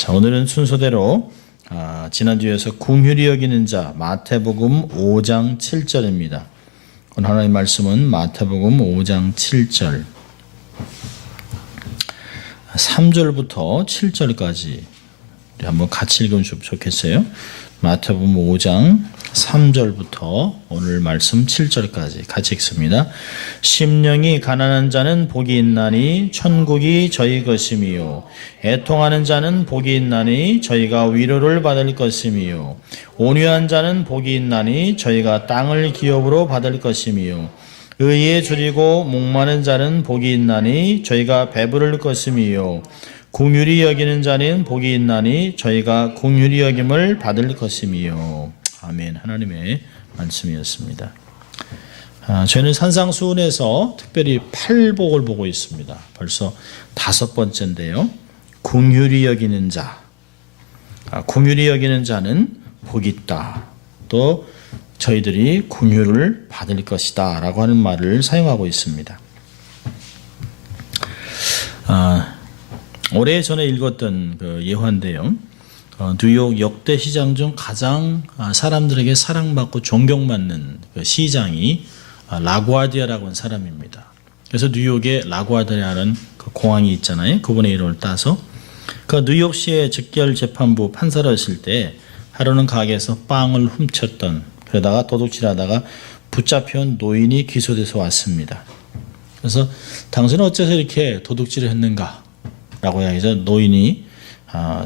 자, 오늘은 순서대로 지난주에서 긍휼히 여기는 자 마태복음 5장 7절입니다. 오늘 하나님의 말씀은 마태복음 5장 7절 3절부터 7절까지 한번 같이 읽으면 좋겠어요. 마태복음 5장 3절부터 오늘 말씀 7절까지 같이 읽습니다. 심령이 가난한 자는 복이 있나니 천국이 저희 것이미요. 애통하는 자는 복이 있나니 저희가 위로를 받을 것이미요. 온유한 자는 복이 있나니 저희가 땅을 기업으로 받을 것이미요. 의에 줄이고 목마른 자는 복이 있나니 저희가 배부를 것이미요. 긍휼히 여기는 자는 복이 있나니 저희가 긍휼히 여김을 받을 것이미요. 아멘. 하나님의 말씀이었습니다. 저희는 산상수훈에서 특별히 팔복을 보고 있습니다. 벌써 5번째인데요. 긍휼히 여기는 자, 긍휼히 여기는 자는 복이 있다. 또 저희들이 긍휼을 받을 것이다 라고 하는 말을 사용하고 있습니다. 오래전에 읽었던 그 예화인데요. 뉴욕 역대 시장 중 가장 사람들에게 사랑받고 존경받는 그 시장이 라구아디아라고 하는 사람입니다. 그래서 뉴욕에 라구아디아라는 그 공항이 있잖아요. 그분의 이름을 따서 그 뉴욕시의 즉결재판부 판사를 했을 때 하루는 가게에서 빵을 훔쳤던, 그러다가 도둑질하다가 붙잡혀온 노인이 기소돼서 왔습니다. 그래서 당신은 어째서 이렇게 도둑질을 했는가? 라고 이야기해서 노인이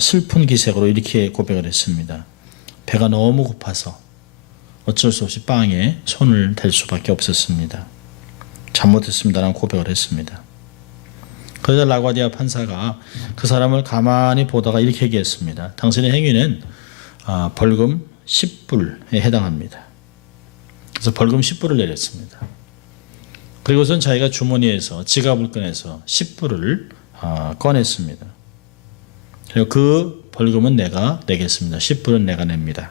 슬픈 기색으로 이렇게 고백을 했습니다. 배가 너무 고파서 어쩔 수 없이 빵에 손을 댈 수밖에 없었습니다. 잘못했습니다라는 고백을 했습니다. 그러자 라과디아 판사가 그 사람을 가만히 보다가 이렇게 얘기했습니다. 당신의 행위는 벌금 10불에 해당합니다. 그래서 벌금 10불을 내렸습니다. 그리고선 자기가 주머니에서 지갑을 꺼내서 10불을 꺼냈습니다. 그리고 그 벌금은 내가 내겠습니다. 10불은 내가 냅니다.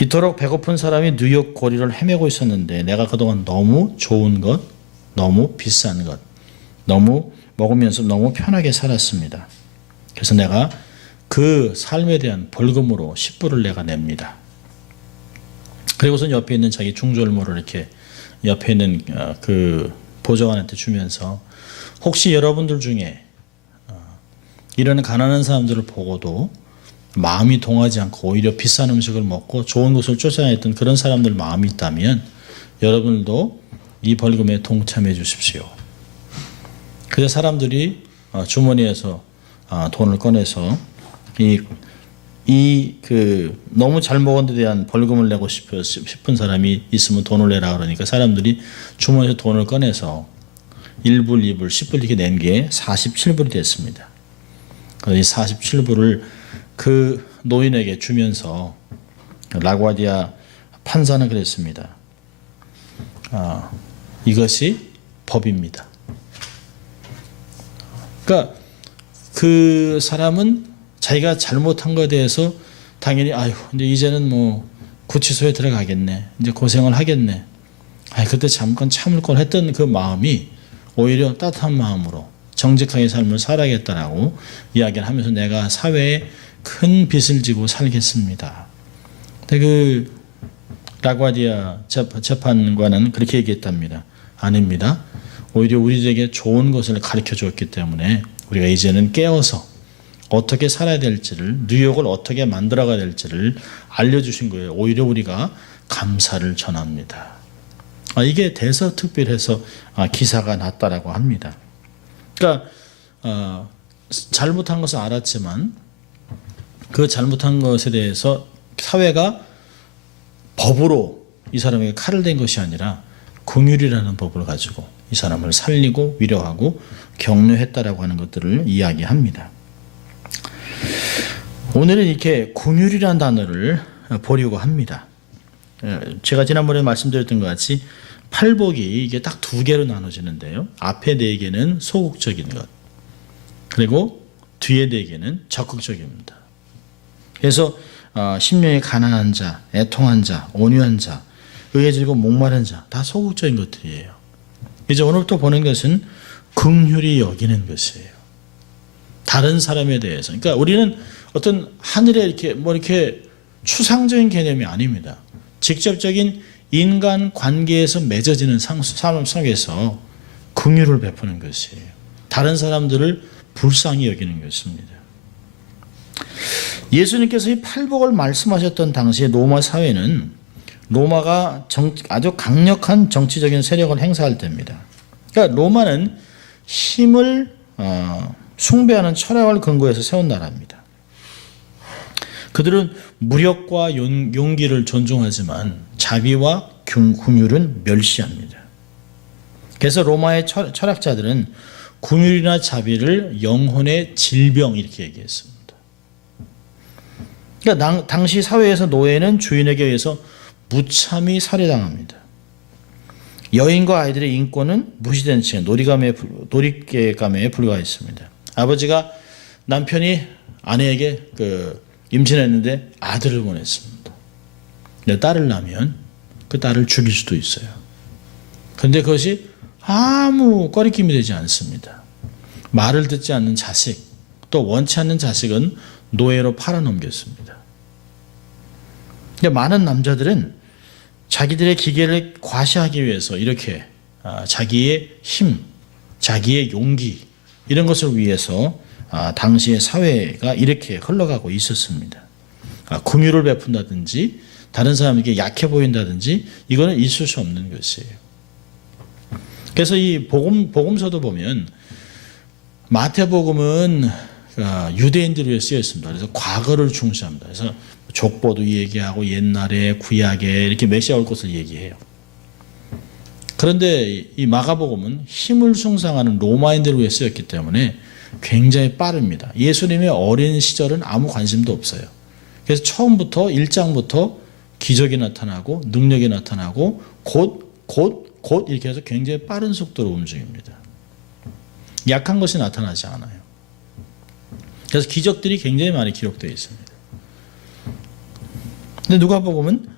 이토록 배고픈 사람이 뉴욕 거리를 헤매고 있었는데 내가 그동안 너무 좋은 것, 너무 비싼 것, 너무 먹으면서 너무 편하게 살았습니다. 그래서 내가 그 삶에 대한 벌금으로 10불을 내가 냅니다. 그리고선 옆에 있는 자기 중절모를 이렇게 옆에 있는 그 보좌관한테 주면서 혹시 여러분들 중에 이런 가난한 사람들을 보고도 마음이 동하지 않고 오히려 비싼 음식을 먹고 좋은 곳을 쫓아다녔던 그런 사람들 마음이 있다면 여러분들도 이 벌금에 동참해 주십시오. 그래서 사람들이 주머니에서 돈을 꺼내서 너무 잘 먹은 데 대한 벌금을 내고 싶은 사람이 있으면 돈을 내라 그러니까 사람들이 주머니에서 돈을 꺼내서 1불, 2불, 10불 이렇게 낸 게 47불이 됐습니다. 그래서 이 47불을 그 노인에게 주면서 라과디아 판사는 그랬습니다. 이것이 법입니다. 그러니까 그 사람은 자기가 잘못한 것에 대해서 당연히 근데 이제는 뭐 구치소에 들어가겠네. 이제 고생을 하겠네. 그때 잠깐 참을 걸 했던 그 마음이 오히려 따뜻한 마음으로 정직하게 삶을 살아야겠다라고 이야기를 하면서 내가 사회에 큰 빚을 지고 살겠습니다. 근데 그 라과디아 재판관은 그렇게 얘기했답니다. 아닙니다. 오히려 우리에게 좋은 것을 가르쳐 줬기 때문에 우리가 이제는 깨어서 어떻게 살아야 될지를, 뉴욕을 어떻게 만들어가야 될지를 알려주신 거예요. 오히려 우리가 감사를 전합니다. 이게 대서특필해서 기사가 났다라고 합니다. 그러니까 잘못한 것을 알았지만 그 잘못한 것에 대해서 사회가 법으로 이 사람에게 칼을 댄 것이 아니라 긍휼이라는 법을 가지고 이 사람을 살리고 위로하고 격려했다라고 하는 것들을 이야기합니다. 오늘은 이렇게 긍휼이라는 단어를 보려고 합니다. 제가 지난번에 말씀드렸던 것 같이 팔복이 이게 딱 2개로 나눠지는데요. 앞에 4개는 소극적인 것, 그리고 뒤에 4개는 적극적입니다. 그래서 심령이 가난한 자, 애통한 자, 온유한 자, 의에 질고 목마른 자, 다 소극적인 것들이에요. 이제 오늘부터 보는 것은 긍휼히 여기는 것이에요. 다른 사람에 대해서. 그러니까 우리는 어떤 하늘에 이렇게 추상적인 개념이 아닙니다. 직접적인 인간 관계에서 맺어지는 삶 속에서 긍휼을 베푸는 것이에요. 다른 사람들을 불쌍히 여기는 것입니다. 예수님께서 이 팔복을 말씀하셨던 당시에 로마 사회는 로마가 아주 강력한 정치적인 세력을 행사할 때입니다. 그러니까 로마는 힘을 숭배하는 철학을 근거해서 세운 나라입니다. 그들은 무력과 용기를 존중하지만 자비와 긍휼은 멸시합니다. 그래서 로마의 철학자들은 긍휼이나 자비를 영혼의 질병 이렇게 얘기했습니다. 그러니까 당시 사회에서 노예는 주인에게 의해서 무참히 살해당합니다. 여인과 아이들의 인권은 무시된 채 놀잇개감에 불과했습니다. 아버지가 남편이 아내에게 임신했는데 아들을 원했습니다. 근데 딸을 낳으면 그 딸을 죽일 수도 있어요. 그런데 그것이 아무 꺼리낌이 되지 않습니다. 말을 듣지 않는 자식, 또 원치 않는 자식은 노예로 팔아넘겼습니다. 많은 남자들은 자기들의 기계를 과시하기 위해서 이렇게 자기의 힘, 자기의 용기 이런 것을 위해서 당시의 사회가 이렇게 흘러가고 있었습니다. 긍휼을 베푼다든지 다른 사람에게 약해 보인다든지 이거는 있을 수 없는 것이에요. 그래서 이 복음서도 보면 마태복음은 유대인들을 위해 쓰여 있습니다. 그래서 과거를 중시합니다. 그래서 족보도 얘기하고 옛날에 구약에 이렇게 메시아 올 것을 얘기해요. 그런데 이 마가복음은 힘을 숭상하는 로마인들을 위해 쓰였기 때문에 굉장히 빠릅니다. 예수님의 어린 시절은 아무 관심도 없어요. 그래서 처음부터 1장부터 기적이 나타나고 능력이 나타나고 곧 이렇게 해서 굉장히 빠른 속도로 움직입니다. 약한 것이 나타나지 않아요. 그래서 기적들이 굉장히 많이 기록되어 있습니다. 근데 누가복음은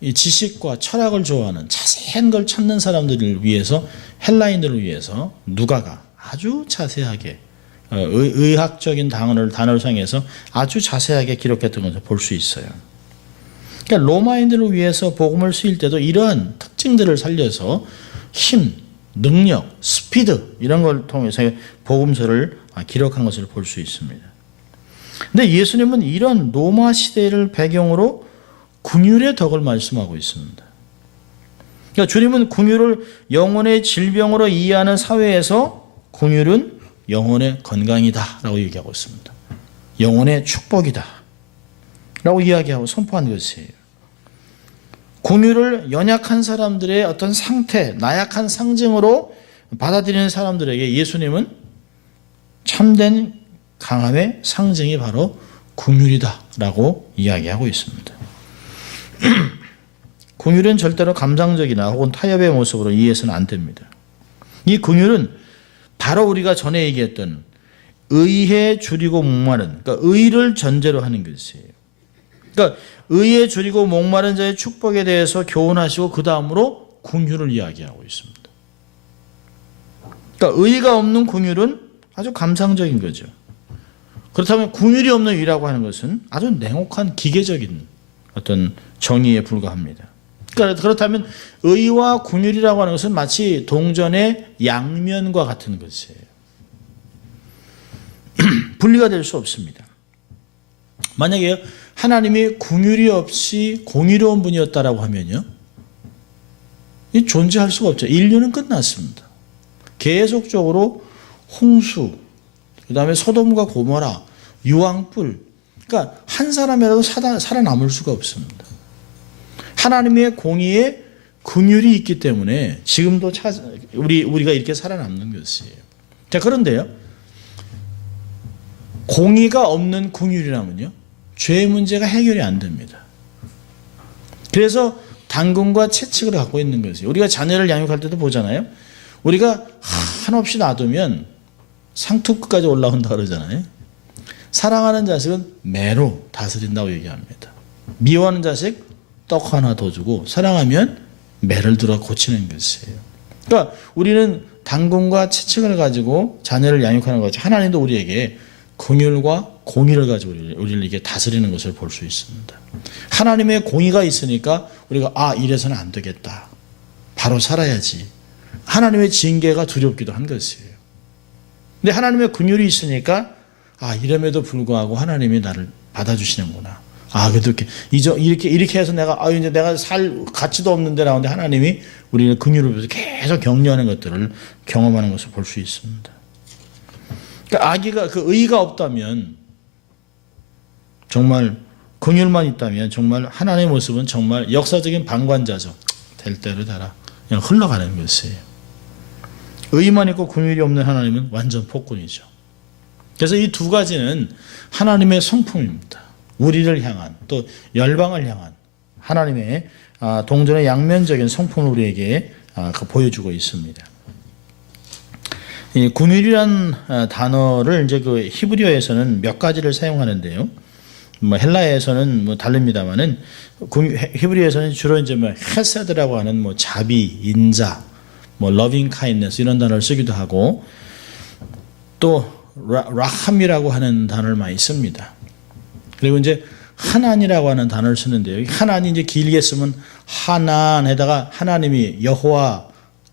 이 지식과 철학을 좋아하는 자세한 걸 찾는 사람들을 위해서 헬라인들을 위해서 누가가 아주 자세하게 의학적인 단어를 사용해서 아주 자세하게 기록했던 것을 볼 수 있어요. 그러니까 로마인들을 위해서 복음을 쓰일 때도 이러한 특징들을 살려서 힘, 능력, 스피드 이런 걸 통해서 복음서를 기록한 것을 볼 수 있습니다. 근데 예수님은 이런 로마 시대를 배경으로 긍휼의 덕을 말씀하고 있습니다. 그러니까 주님은 긍휼을 영혼의 질병으로 이해하는 사회에서 긍휼은 영혼의 건강이다라고 얘기하고 있습니다. 영혼의 축복이다 라고 이야기하고 선포한 것이에요. 긍휼을 연약한 사람들의 어떤 상태, 나약한 상징으로 받아들이는 사람들에게 예수님은 참된 강함의 상징이 바로 긍휼이다라고 이야기하고 있습니다. 긍휼은 절대로 감상적이나 혹은 타협의 모습으로 이해해서는 안 됩니다. 이 긍휼은 바로 우리가 전에 얘기했던 의에 줄이고 목마른, 그러니까 의를 전제로 하는 것이에요. 그러니까 의에 줄이고 목마른 자의 축복에 대해서 교훈하시고 그 다음으로 긍휼을 이야기하고 있습니다. 그러니까 의가 없는 긍휼은 아주 감상적인 거죠. 그렇다면 긍휼이 없는 의라고 하는 것은 아주 냉혹한 기계적인 어떤 정의에 불과합니다. 그러니까 그렇다면 의와 긍휼이라고 하는 것은 마치 동전의 양면과 같은 것이에요. 분리가 될 수 없습니다. 만약에 하나님이 긍휼이 없이 공의로운 분이었다라고 하면요, 이 존재할 수가 없죠. 인류는 끝났습니다. 계속적으로 홍수, 그 다음에 소돔과 고모라, 유황불, 그러니까 한 사람이라도 살아남을 수가 없습니다. 하나님의 공의에 긍휼이 있기 때문에 지금도 우리가 이렇게 살아남는 것이에요. 자, 그런데요, 공의가 없는 긍휼이라면요, 죄의 문제가 해결이 안 됩니다. 그래서 당근과 채찍을 갖고 있는 것이에요. 우리가 자녀를 양육할 때도 보잖아요. 우리가 한없이 놔두면 상투끝까지 올라온다 그러잖아요. 사랑하는 자식은 매로 다스린다고 얘기합니다. 미워하는 자식 떡 하나 더 주고 사랑하면 매를 들어 고치는 것이에요. 그러니까 우리는 당근과 채찍을 가지고 자녀를 양육하는 거죠. 하나님도 우리에게 긍휼과 공의를 가지고 우리를 이렇게 다스리는 것을 볼 수 있습니다. 하나님의 공의가 있으니까 우리가 이래서는 안 되겠다. 바로 살아야지. 하나님의 징계가 두렵기도 한 것이에요. 근데 하나님의 긍휼이 있으니까 이름에도 불구하고 하나님이 나를 받아주시는구나. 그래도 이렇게 해서 이제 내가 살 가치도 없는데 나오는데 하나님이 우리를 긍휼을 위해서 계속 격려하는 것들을 경험하는 것을 볼 수 있습니다. 그러니까 아기가 그 의가 없다면, 정말 긍휼만 있다면 정말 하나님의 모습은 정말 역사적인 방관자죠. 될 대로 되라. 그냥 흘러가는 것이에요. 의만 있고 긍휼이 없는 하나님은 완전 폭군이죠. 그래서 이 두 가지는 하나님의 성품입니다. 우리를 향한, 또 열방을 향한 하나님의 동전의 양면적인 성품을 우리에게 보여주고 있습니다. 이 긍휼이란 단어를 이제 그 히브리어에서는 몇 가지를 사용하는데요. 헬라어에서는 다릅니다만은 히브리어에서는 주로 이제 헤세드라고 하는 자비, 인자, loving kindness 이런 단어를 쓰기도 하고, 또 라함이라고 하는 단어를 많이 씁니다. 그리고 이제 하나니라고 하는 단어를 쓰는데요. 하나니 이제 길게 쓰면 하난에다가 하나님이 여호와,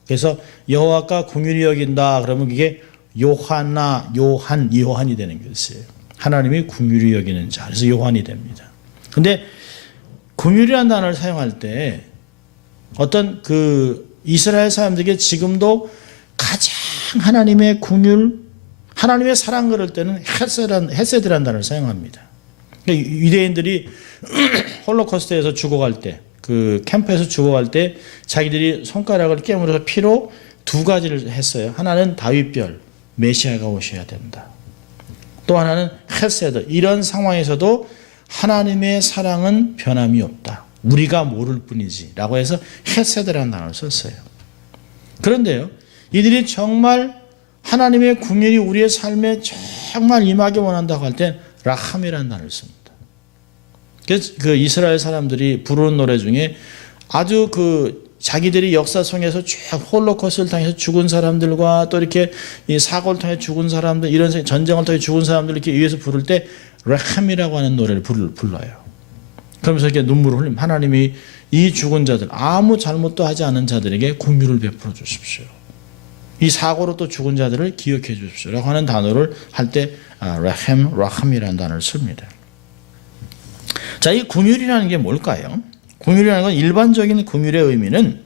그래서 여호와가 긍휼히 여긴다 그러면 그게 요한이 되는 것이에요. 하나님이 긍휼히 여기는 자, 그래서 요한이 됩니다. 근데 긍휼이라는 단어를 사용할 때 어떤 그 이스라엘 사람들에게 지금도 가장 하나님의 긍휼, 하나님의 사랑 그럴 때는 헤세드라는 단어를 사용합니다. 그러니까 유대인들이 홀로코스트에서 죽어갈 때, 그 캠프에서 죽어갈 때 자기들이 손가락을 깨물어서 피로 두 가지를 했어요. 하나는 다윗별, 메시아가 오셔야 된다. 또 하나는 헤세드, 이런 상황에서도 하나님의 사랑은 변함이 없다. 우리가 모를 뿐이지 라고 해서 헤세드라는 단어를 썼어요. 그런데요, 이들이 정말 하나님의 긍휼이 우리의 삶에 정말 임하기 원한다고 할 때 라함이라는 단어를 씁니다. 그래서 그 이스라엘 사람들이 부르는 노래 중에 아주 그 자기들이 역사 속에서 쭉 홀로코스트를 통해서 죽은 사람들과 또 이렇게 이 사고를 통해 죽은 사람들, 이런 전쟁을 통해 죽은 사람들 이렇게 위해서 부를 때 라함이라고 하는 노래를 불러요. 그러면서 이렇게 눈물을 흘리면 하나님이 이 죽은 자들, 아무 잘못도 하지 않은 자들에게 긍휼을 베풀어 주십시오. 이 사고로 또 죽은 자들을 기억해 주십시오 라고 하는 단어를 할 때 라함이라는 단어를 씁니다. 자, 이 긍휼이라는 게 뭘까요? 긍휼이라는 건 일반적인 긍휼의 의미는,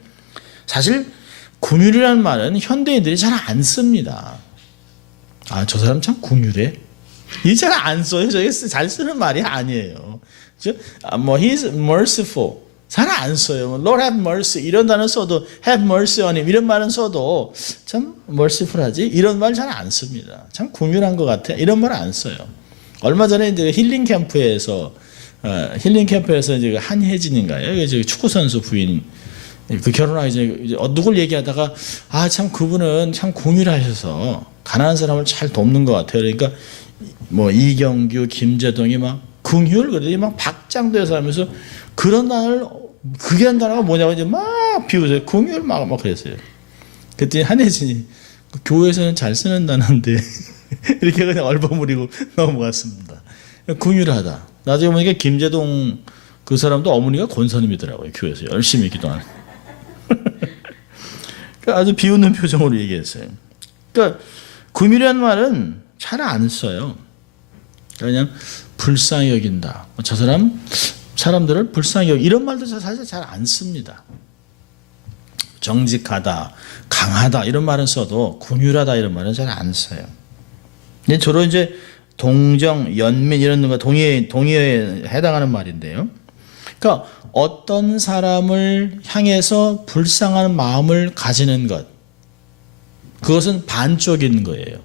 사실 긍휼이라는 말은 현대인들이 잘 안 씁니다. 저 사람 참 긍휼해. 이 잘 안 써요. 저게 잘 쓰는 말이 아니에요. he's merciful. 잘 안 써요. Lord have mercy 이런 단어 써도 have mercy on him 이런 말은 써도 참 merciful하지 이런 말 잘 안 씁니다. 참 긍휼한 것 같아 이런 말 안 써요. 얼마 전에 이제 힐링 캠프에서 이제 한혜진인가요? 이제 축구 선수 부인 그 결혼하기 전에 이제 누굴 얘기하다가 참 그분은 참 긍휼하셔서 가난한 사람을 잘 돕는 것 같아요. 그러니까 이경규, 김재동이 막 긍휼 그러더니 막 박장대서 하면서 그런 단어를 그게 한 단어가 뭐냐고 이제 막 비웃어요. 긍휼 막 그랬어요. 그랬더니 한혜진이 교회에서는 잘 쓰는 단어인데 이렇게 그냥 얼버무리고 넘어갔습니다. 긍휼하다. 나중에 보니까 김재동 그 사람도 어머니가 권사님이더라고요. 교회에서 열심히 기도하는. 아주 비웃는 표정으로 얘기했어요. 그러니까 긍휼이라는 말은 잘 안 써요. 그냥 불쌍히 여긴다. 저 사람들을 불쌍히 여긴다. 이런 말도 사실 잘 안 씁니다. 정직하다, 강하다 이런 말은 써도 긍휼하다 이런 말은 잘 안 써요. 근데 주로 이제 동정, 연민 이런 거 동의어에 해당하는 말인데요. 그러니까 어떤 사람을 향해서 불쌍한 마음을 가지는 것, 그것은 반쪽인 거예요.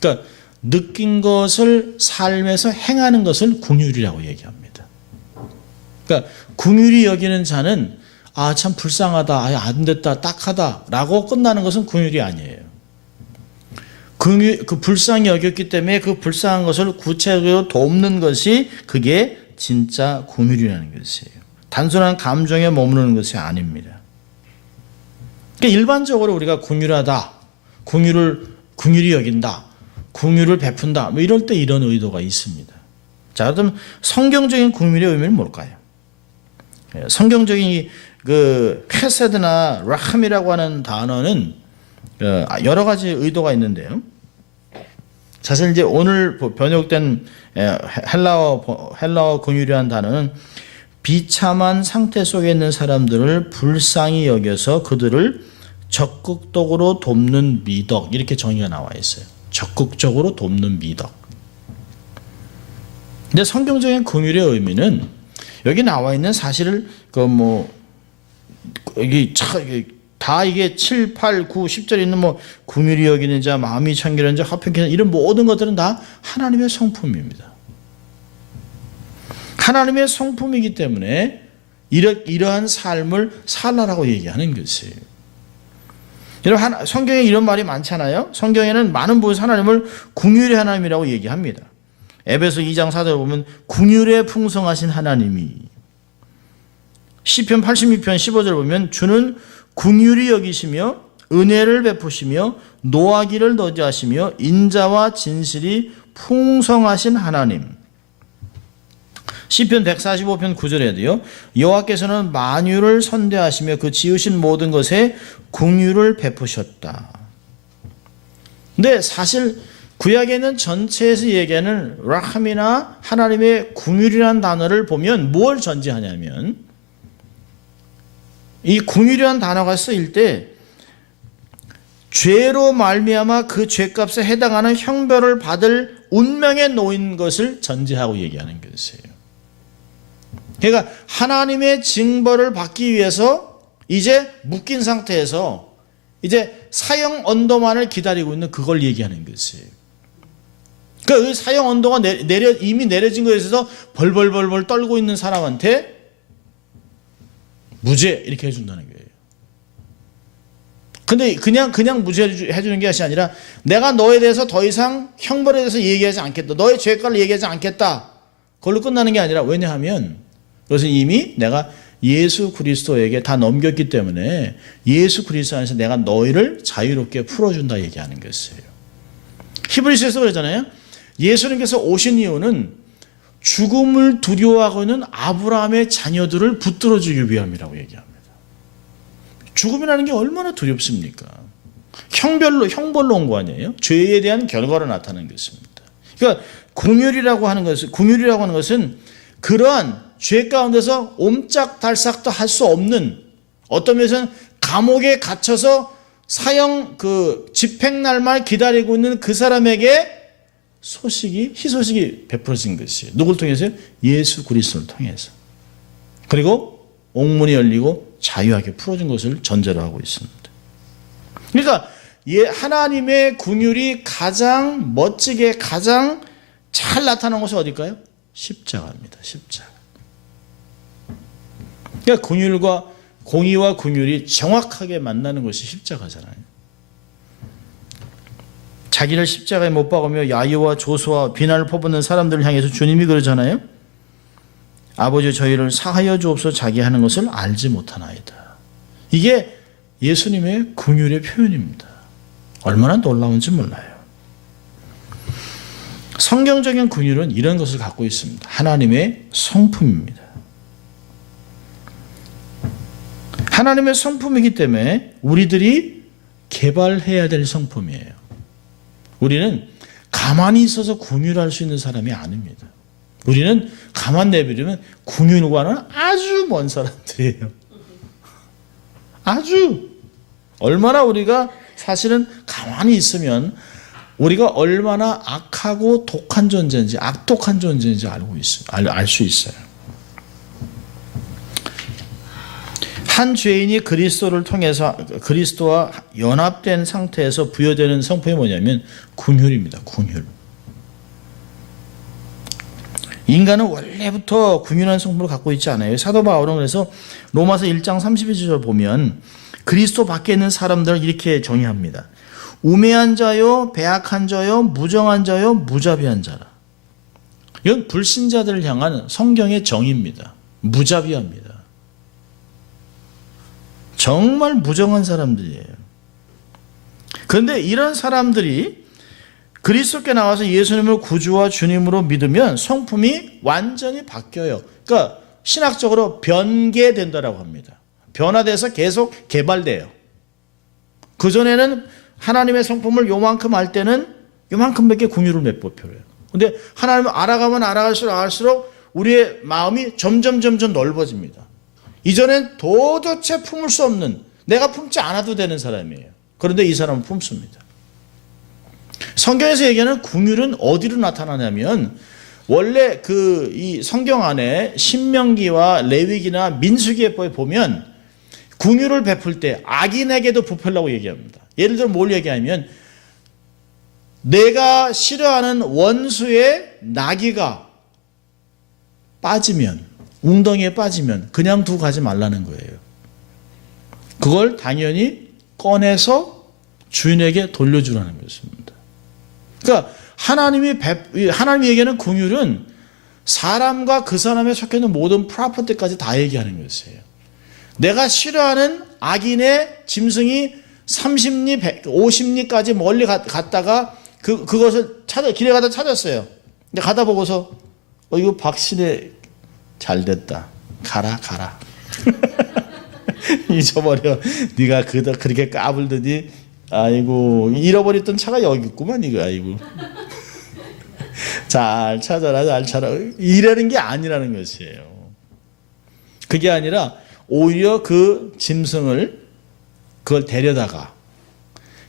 그러니까 느낀 것을 삶에서 행하는 것을 긍휼이라고 얘기합니다. 그러니까 긍휼히 여기는 자는 참 불쌍하다, 안 됐다, 딱하다라고 끝나는 것은 긍휼이 아니에요. 그 불쌍히 여겼기 때문에 그 불쌍한 것을 구체적으로 돕는 것이 그게 진짜 긍휼이라는 것이에요. 단순한 감정에 머무르는 것이 아닙니다. 그러니까 일반적으로 우리가 긍휼하다, 긍휼히 여긴다, 긍휼을 베푼다, 뭐 이럴 때 이런 의도가 있습니다. 자, 그럼 성경적인 긍휼의 의미는 뭘까요? 성경적인 그 헤세드나 라함이라고 하는 단어는 여러 가지 의도가 있는데요. 사실 이제 오늘 번역된 헬라어 긍휼이라는 단어는 비참한 상태 속에 있는 사람들을 불쌍히 여겨서 그들을 적극적으로 돕는 미덕, 이렇게 정의가 나와 있어요. 적극적으로 돕는 미덕. 근데 성경적인 긍휼의 의미는 여기 나와 있는 사실을 여기 다 이게 7, 8, 9, 10절에 있는 긍휼히 여기는 자, 마음이 청결한 자, 화평케 이런 모든 것들은 다 하나님의 성품입니다. 하나님의 성품이기 때문에 이러한 삶을 살라라고 얘기하는 것이에요. 여러분, 성경에 이런 말이 많잖아요. 성경에는 많은 부분에서 하나님을 긍휼의 하나님이라고 얘기합니다. 에베소 2장 4절에 보면 긍휼에 풍성하신 하나님이, 시편 82편 15절에 보면 주는 긍휼히 여기시며 은혜를 베푸시며 노하기를 더디하시며 인자와 진실이 풍성하신 하나님. 시편 145편 9절에도요. 여호와께서는 만유를 선대하시며 그 지으신 모든 것에 긍휼을 베푸셨다. 근데 사실 구약에는 전체에서 얘기하는 라함이나 하나님의 긍휼이라는 단어를 보면 뭘 전제하냐면, 이 긍휼이라는 단어가 쓰일 때 죄로 말미암아 그 죄값에 해당하는 형벌을 받을 운명에 놓인 것을 전제하고 얘기하는 것이에요. 그러니까 하나님의 징벌을 받기 위해서 이제 묶인 상태에서 이제 사형 언도만을 기다리고 있는 그걸 얘기하는 것이에요. 그러니까 그 사형 언도가 이미 내려진 것에 있어서 벌벌벌 떨고 있는 사람한테 무죄 이렇게 해준다는 거예요. 근데 그냥 무죄 해주는 것이 아니라 내가 너에 대해서 더 이상 형벌에 대해서 얘기하지 않겠다. 너의 죄가를 얘기하지 않겠다. 그걸로 끝나는 게 아니라, 왜냐하면 그것은 이미 내가 예수 그리스도에게 다 넘겼기 때문에 예수 그리스도 안에서 내가 너희를 자유롭게 풀어준다 얘기하는 것이에요. 히브리서에서 그러잖아요. 예수님께서 오신 이유는 죽음을 두려워하고 있는 아브라함의 자녀들을 붙들어주기 위함이라고 얘기합니다. 죽음이라는 게 얼마나 두렵습니까? 형벌로 온 거 아니에요? 죄에 대한 결과로 나타나는 것입니다. 그러니까 긍휼이라고 하는 것은 그러한 죄 가운데서 옴짝달싹도 할 수 없는, 어떤 면에서는 감옥에 갇혀서 사형 집행날만 기다리고 있는 그 사람에게 희소식이 베풀어진 것이에요. 누굴 통해서요? 예수 그리스도를 통해서. 그리고 옥문이 열리고 자유하게 풀어준 것을 전제로 하고 있습니다. 그러니까 하나님의 긍휼이 가장 멋지게 가장 잘 나타난 것은 어딜까요? 십자가입니다. 십자가. 그러니까 공의와 긍휼이 정확하게 만나는 것이 십자가잖아요. 자기를 십자가에 못 박으며 야유와 조소와 비난을 퍼붓는 사람들을 향해서 주님이 그러잖아요. 아버지 저희를 사하여 주옵소서, 자기 하는 것을 알지 못하나이다. 이게 예수님의 긍휼의 표현입니다. 얼마나 놀라운지 몰라요. 성경적인 긍휼은 이런 것을 갖고 있습니다. 하나님의 성품입니다. 하나님의 성품이기 때문에 우리들이 개발해야 될 성품이에요. 우리는 가만히 있어서 긍휼할 수 있는 사람이 아닙니다. 우리는 가만 내버리면 긍휼과는 아주 먼 사람들이에요. 아주. 얼마나 우리가 사실은 가만히 있으면 우리가 얼마나 악하고 독한 존재인지, 악독한 존재인지 알 수 있어요. 한 죄인이 그리스도를 통해서 그리스도와 연합된 상태에서 부여되는 성품이 뭐냐면 긍휼입니다. 긍휼. 인간은 원래부터 긍휼한 성품을 갖고 있지 않아요. 사도 바울은 그래서 로마서 1장 32절 보면 그리스도 밖에 있는 사람들을 이렇게 정의합니다. 우매한 자요, 배악한 자요, 무정한 자요, 무자비한 자라. 이건 불신자들을 향한 성경의 정의입니다. 무자비합니다. 정말 무정한 사람들이에요. 그런데 이런 사람들이 그리스도께 나와서 예수님을 구주와 주님으로 믿으면 성품이 완전히 바뀌어요. 그러니까 신학적으로 변개된다라고 합니다. 변화돼서 계속 개발돼요. 그전에는 하나님의 성품을 요만큼 알 때는 요만큼밖에 긍휼을 몇 번 표해요. 근데 하나님을 알아가면 알아갈수록 우리의 마음이 점점 넓어집니다. 이전엔 도대체 품을 수 없는, 내가 품지 않아도 되는 사람이에요. 그런데 이 사람은 품습니다. 성경에서 얘기하는 긍휼은 어디로 나타나냐면 원래 이 성경 안에 신명기와 레위기나 민수기에 보면 긍휼을 베풀 때 악인에게도 베풀라고 얘기합니다. 예를 들어 뭘 얘기하면 내가 싫어하는 원수의 나귀가 빠지면, 웅덩이에 빠지면 그냥 두고 가지 말라는 거예요. 그걸 당연히 꺼내서 주인에게 돌려주라는 것입니다. 그러니까 하나님이 얘기하는 긍휼은 사람과 그 사람에 속해 있는 모든 프로퍼티까지 다 얘기하는 것이에요. 내가 싫어하는 악인의 짐승이 30리, 50리까지 멀리 갔다가 그것을 길에 가다 찾았어요. 근데 가다 보고서 이거 박신혜 잘 됐다. 가라. 잊어버려. 네가 그렇게 까불더니 아이고 잃어버렸던 차가 여기 있구만 이거. 아이고 잘 찾아라. 이라는 게 아니라는 것이에요. 그게 아니라 오히려 그 짐승을 그걸 데려다가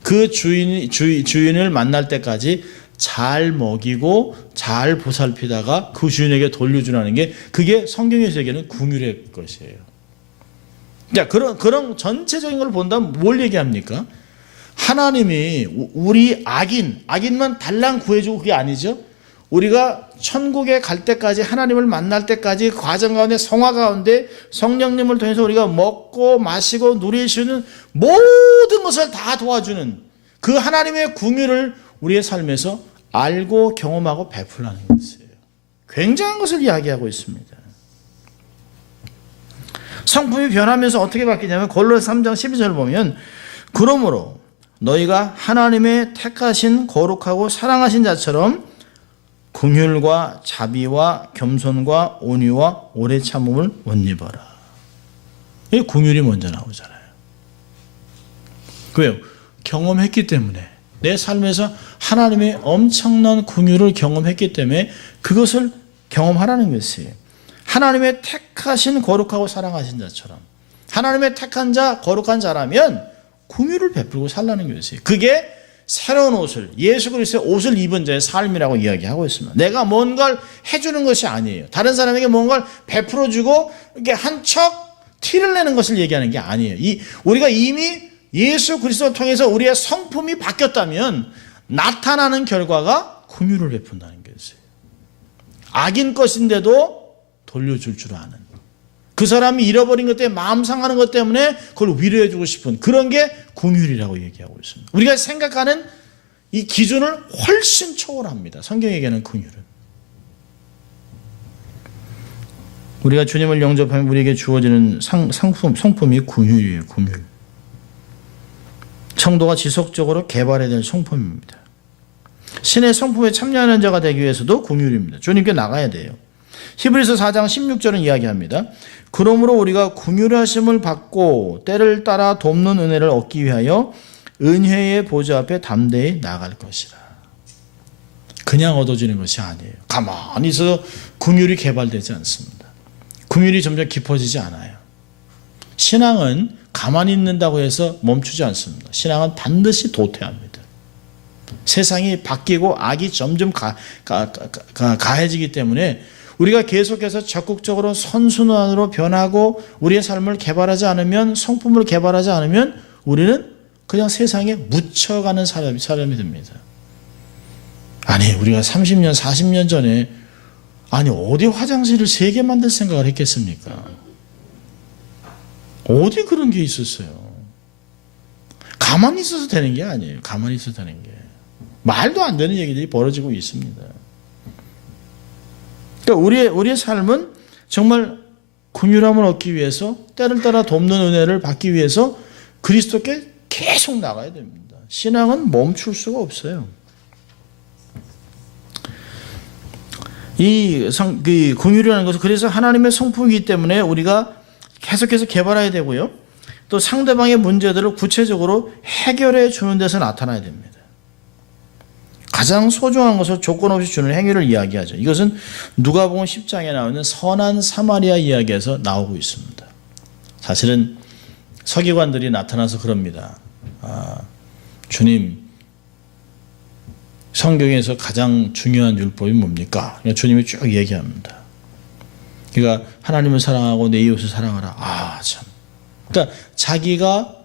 그 주인을 만날 때까지 잘 먹이고 잘 보살피다가 그 주인에게 돌려주라는 게 그게 성경에서 얘기하는 긍휼의 것이에요. 자, 그런 전체적인 걸 본다면 뭘 얘기합니까? 하나님이 우리 악인만 달랑 구해주고 그게 아니죠. 우리가 천국에 갈 때까지 하나님을 만날 때까지 과정 가운데 성화 가운데 성령님을 통해서 우리가 먹고 마시고 누릴 수 있는 모든 것을 다 도와주는 그 하나님의 긍휼을 우리의 삶에서 알고 경험하고 베풀라는 것이에요. 굉장한 것을 이야기하고 있습니다. 성품이 변하면서 어떻게 바뀌냐면 골로새 3장 12절 보면 그러므로 너희가 하나님의 택하신 거룩하고 사랑하신 자처럼 긍휼과 자비와 겸손과 온유와 오래 참음을 못 입어라. 이 긍휼이 먼저 나오잖아요. 왜요? 경험했기 때문에 내 삶에서 하나님의 엄청난 긍휼을 경험했기 때문에 그것을 경험하라는 것이에요. 하나님의 택하신 거룩하고 사랑하신 자처럼 하나님의 택한 자 거룩한 자라면 긍휼을 베풀고 살라는 것이에요. 그게 새로운 옷을 예수 그리스도의 옷을 입은 자의 삶이라고 이야기하고 있습니다. 내가 뭔가를 해주는 것이 아니에요. 다른 사람에게 뭔가를 베풀어주고 이렇게 한 척 티를 내는 것을 얘기하는 게 아니에요. 우리가 이미 예수 그리스도를 통해서 우리의 성품이 바뀌었다면 나타나는 결과가 긍휼을 베푼다는 것이에요. 악인 것인데도 돌려줄 줄 아는 그 사람이 잃어버린 것 때문에 마음 상하는 것 때문에 그걸 위로해주고 싶은 그런 게 긍휼이라고 얘기하고 있습니다. 우리가 생각하는 이 기준을 훨씬 초월합니다. 성경에 얘기하는 긍휼은. 우리가 주님을 영접하면 우리에게 주어지는 성품이 긍휼이에요. 긍휼. 성도가 지속적으로 개발해야 될 성품입니다. 신의 성품에 참여하는 자가 되기 위해서도 긍휼입니다. 주님께 나가야 돼요. 히브리서 4장 16절은 이야기합니다. 그러므로 우리가 긍휼하심을 받고 때를 따라 돕는 은혜를 얻기 위하여 은혜의 보좌 앞에 담대히 나갈 것이라. 그냥 얻어지는 것이 아니에요. 가만히 있어서 긍휼이 개발되지 않습니다. 긍휼이 점점 깊어지지 않아요. 신앙은 가만히 있는다고 해서 멈추지 않습니다. 신앙은 반드시 도태합니다. 세상이 바뀌고 악이 점점 가해지기 때문에 우리가 계속해서 적극적으로 선순환으로 변하고 우리의 삶을 개발하지 않으면 성품을 개발하지 않으면 우리는 그냥 세상에 묻혀가는 사람이 됩니다. 아니 우리가 30년 40년 전에 아니 어디 화장실을 3개 만들 생각을 했겠습니까? 어디 그런 게 있었어요. 가만히 있어서 되는 게 아니에요. 가만히 있어서 되는 게. 말도 안 되는 얘기들이 벌어지고 있습니다. 그러니까 우리의 삶은 정말 긍휼함을 얻기 위해서 때를 따라 돕는 은혜를 받기 위해서 그리스도께 계속 나가야 됩니다. 신앙은 멈출 수가 없어요. 이 긍휼이라는 것은 그래서 하나님의 성품이기 때문에 우리가 계속해서 개발해야 되고요. 또 상대방의 문제들을 구체적으로 해결해 주는 데서 나타나야 됩니다. 가장 소중한 것을 조건 없이 주는 행위를 이야기하죠. 이것은 누가복음 10장에 나오는 선한 사마리아 이야기에서 나오고 있습니다. 사실은 서기관들이 나타나서 그럽니다. 주님, 성경에서 가장 중요한 율법이 뭡니까? 그러니까 주님이 쭉 얘기합니다. 그러니까 하나님을 사랑하고 내 이웃을 사랑하라. 참. 그러니까 자기가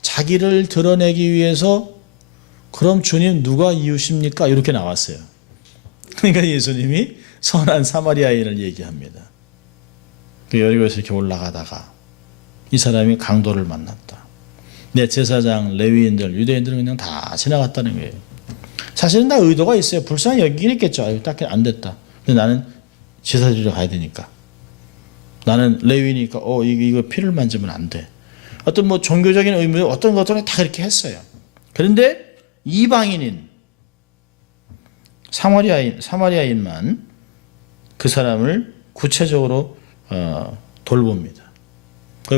자기를 드러내기 위해서 그럼 주님 누가 이웃입니까? 이렇게 나왔어요. 그러니까 예수님이 선한 사마리아인을 얘기합니다. 그 여리고에서 이렇게 올라가다가 이 사람이 강도를 만났다. 내 제사장, 레위인들, 유대인들은 그냥 다 지나갔다는 거예요. 사실은 다 의도가 있어요. 불쌍히 여기긴 했겠죠. 딱 안 됐다. 근데 나는 제사 드리러 가야 되니까. 나는 레위니까 이거 피를 만지면 안 돼. 어떤 뭐 종교적인 의미 어떤 것들은 다 그렇게 했어요. 그런데 이방인인 사마리아인만 그 사람을 구체적으로 돌봅니다.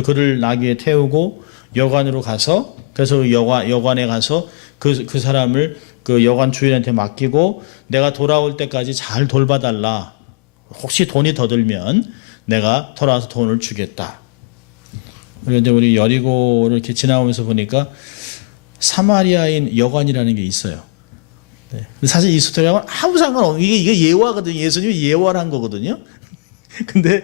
그를 나귀에 태우고 여관으로 가서 그래서 여관에 가서 그 사람을 그 여관 주인한테 맡기고 내가 돌아올 때까지 잘 돌봐달라. 혹시 돈이 더 들면 내가 돌아와서 돈을 주겠다. 그런데 우리 여리고를 이렇게 지나오면서 보니까 사마리아인 여관이라는 게 있어요. 네. 사실 이 스토리하고는 아무 상관없는 이게 예화거든요. 예수님이 예화를 한 거거든요. 근데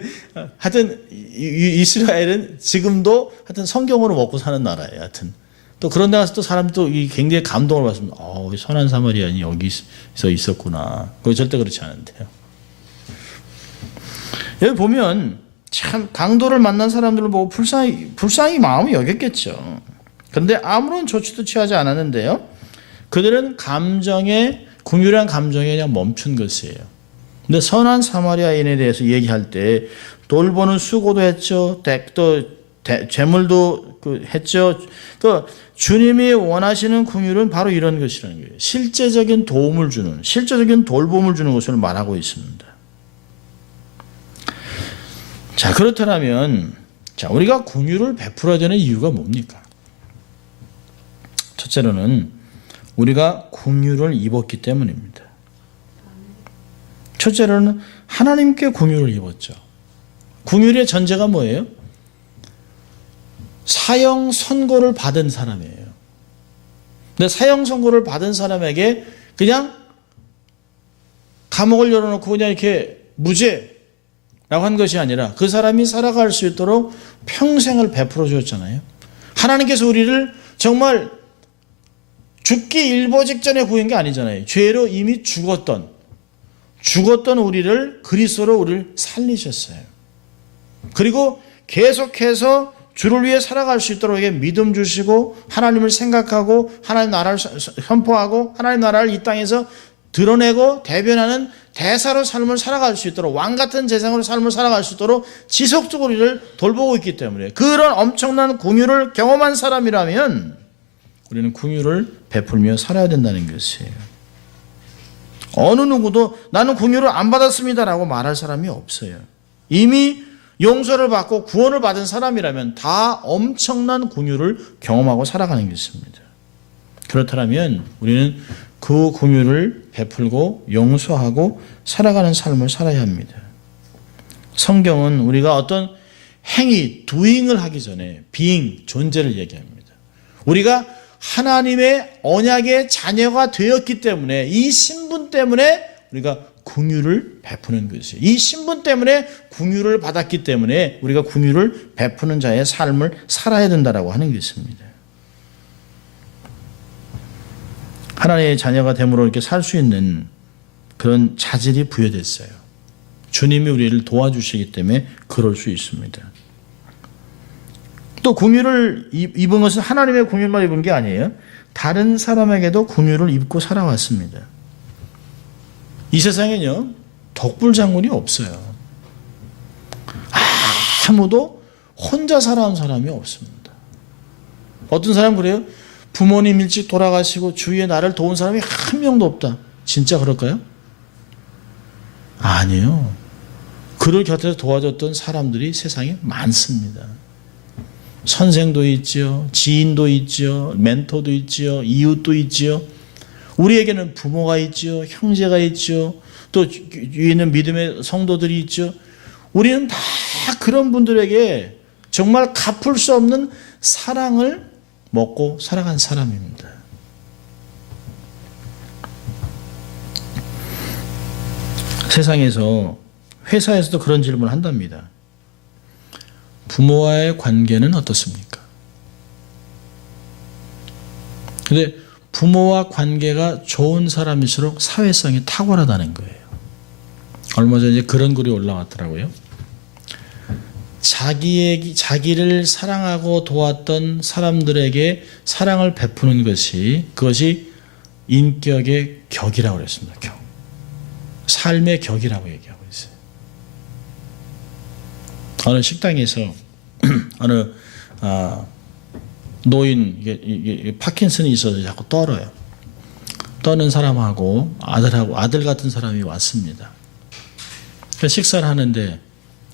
하여튼 이스라엘은 지금도 하여튼 성경으로 먹고 사는 나라예요. 하여튼 또 그런 데 가서 또 사람도 굉장히 감동을 받습니다. 선한 사마리아인이 여기서 있었구나. 그거 절대 그렇지 않은데요. 여기 보면 참 강도를 만난 사람들을 보고 불쌍히 마음이 여겼겠죠. 그런데 아무런 조치도 취하지 않았는데요. 그들은 긍휼한 감정에 그냥 멈춘 것이에요. 근데 선한 사마리아인에 대해서 얘기할 때 돌보는 수고도 했죠. 또 재물도 했죠. 주님이 원하시는 긍휼은 바로 이런 것이라는 거예요. 실제적인 도움을 주는, 실제적인 돌봄을 주는 것을 말하고 있습니다. 자, 그렇다면 우리가 긍휼을 베풀어야 되는 이유가 뭡니까? 첫째로는 우리가 긍휼을 입었기 때문입니다. 첫째로는 하나님께 긍휼을 입었죠. 긍휼의 전제가 뭐예요? 사형 선고를 받은 사람이에요. 근데 사형 선고를 받은 사람에게 그냥 감옥을 열어놓고 그냥 이렇게 무죄라고 한 것이 아니라 그 사람이 살아갈 수 있도록 평생을 베풀어 주었잖아요. 하나님께서 우리를 정말 죽기 일보 직전에 구한 게 아니잖아요. 죄로 이미 죽었던 우리를 그리스도로 우리를 살리셨어요. 그리고 계속해서 주를 위해 살아갈 수 있도록 믿음 주시고 하나님을 생각하고 하나님 나라를 선포하고 하나님 나라를 이 땅에서 드러내고 대변하는 대사로 삶을 살아갈 수 있도록 왕같은 재상으로 삶을 살아갈 수 있도록 지속적으로 우리를 돌보고 있기 때문에 그런 엄청난 긍휼을 경험한 사람이라면 우리는 긍휼을 베풀며 살아야 된다는 것이에요. 어느 누구도 나는 긍휼을 안 받았습니다라고 말할 사람이 없어요. 이미 용서를 받고 구원을 받은 사람이라면 다 엄청난 긍휼을 경험하고 살아가는 것입니다. 그렇다면 우리는 그 긍휼을 베풀고 용서하고 살아가는 삶을 살아야 합니다. 성경은 우리가 어떤 행위, doing을 하기 전에 being, 존재를 얘기합니다. 우리가 하나님의 언약의 자녀가 되었기 때문에 이 신분 때문에 우리가 긍휼을 베푸는 것이에요. 이 신분 때문에 긍휼을 받았기 때문에 우리가 긍휼을 베푸는 자의 삶을 살아야 된다라고 하는 것입니다. 하나님의 자녀가 됨으로 이렇게 살 수 있는 그런 자질이 부여됐어요. 주님이 우리를 도와주시기 때문에 그럴 수 있습니다. 또 긍휼을 입은 것은 하나님의 긍휼만 입은 게 아니에요. 다른 사람에게도 긍휼을 입고 살아왔습니다. 이 세상에는요, 독불장군이 없어요. 아무도 혼자 살아온 사람이 없습니다. 어떤 사람은 그래요. 부모님 일찍 돌아가시고 주위에 나를 도운 사람이 한 명도 없다. 진짜 그럴까요? 아니에요. 그를 곁에서 도와줬던 사람들이 세상에 많습니다. 선생도 있지요, 지인도 있지요, 멘토도 있지요, 이웃도 있지요. 우리에게는 부모가 있지요, 형제가 있지요, 또 위에 있는 믿음의 성도들이 있죠. 우리는 다 그런 분들에게 정말 갚을 수 없는 사랑을 먹고 살아간 사람입니다. 세상에서 회사에서도 그런 질문을 한답니다. 부모와의 관계는 어떻습니까? 근데 부모와 관계가 좋은 사람일수록 사회성이 탁월하다는 거예요. 얼마 전에 그런 글이 올라왔더라고요. 자기를 사랑하고 도왔던 사람들에게 사랑을 베푸는 그것이 인격의 격이라고 그랬습니다. 격. 삶의 격이라고 얘기하고 있어요. 어느 식당에서 어느 노인, 이게 파킨슨이 있어서 자꾸 떨어요. 떠는 사람하고 아들 같은 사람이 왔습니다. 식사를 하는데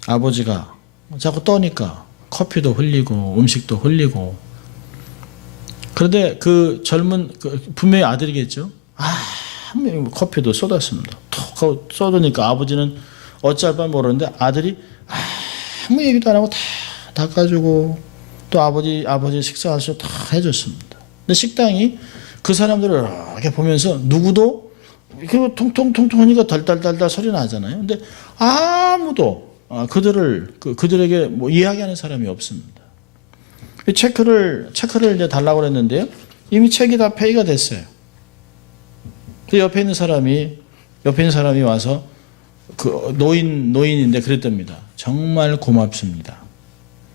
아버지가 자꾸 떠니까 커피도 흘리고 음식도 흘리고, 그런데 그 젊은 분명히 아들이겠죠. 커피도 쏟았습니다. 톡 하고 쏟으니까 아버지는 어찌할 바 모르는데 아들이 아무 얘기도 안 하고 다 닦아주고 또 아버지 식사할 수 다 해줬습니다. 근데 식당이 그 사람들을 이렇게 보면서 누구도 그 통통통통 하니까 덜덜덜덜 소리 나잖아요. 근데 아무도 그들에게 뭐 이야기하는 사람이 없습니다. 체크를 이제 달라고 그랬는데요. 이미 책이 다 페이가 됐어요. 옆에 있는 사람이 와서 그 노인인데 그랬답니다. 정말 고맙습니다.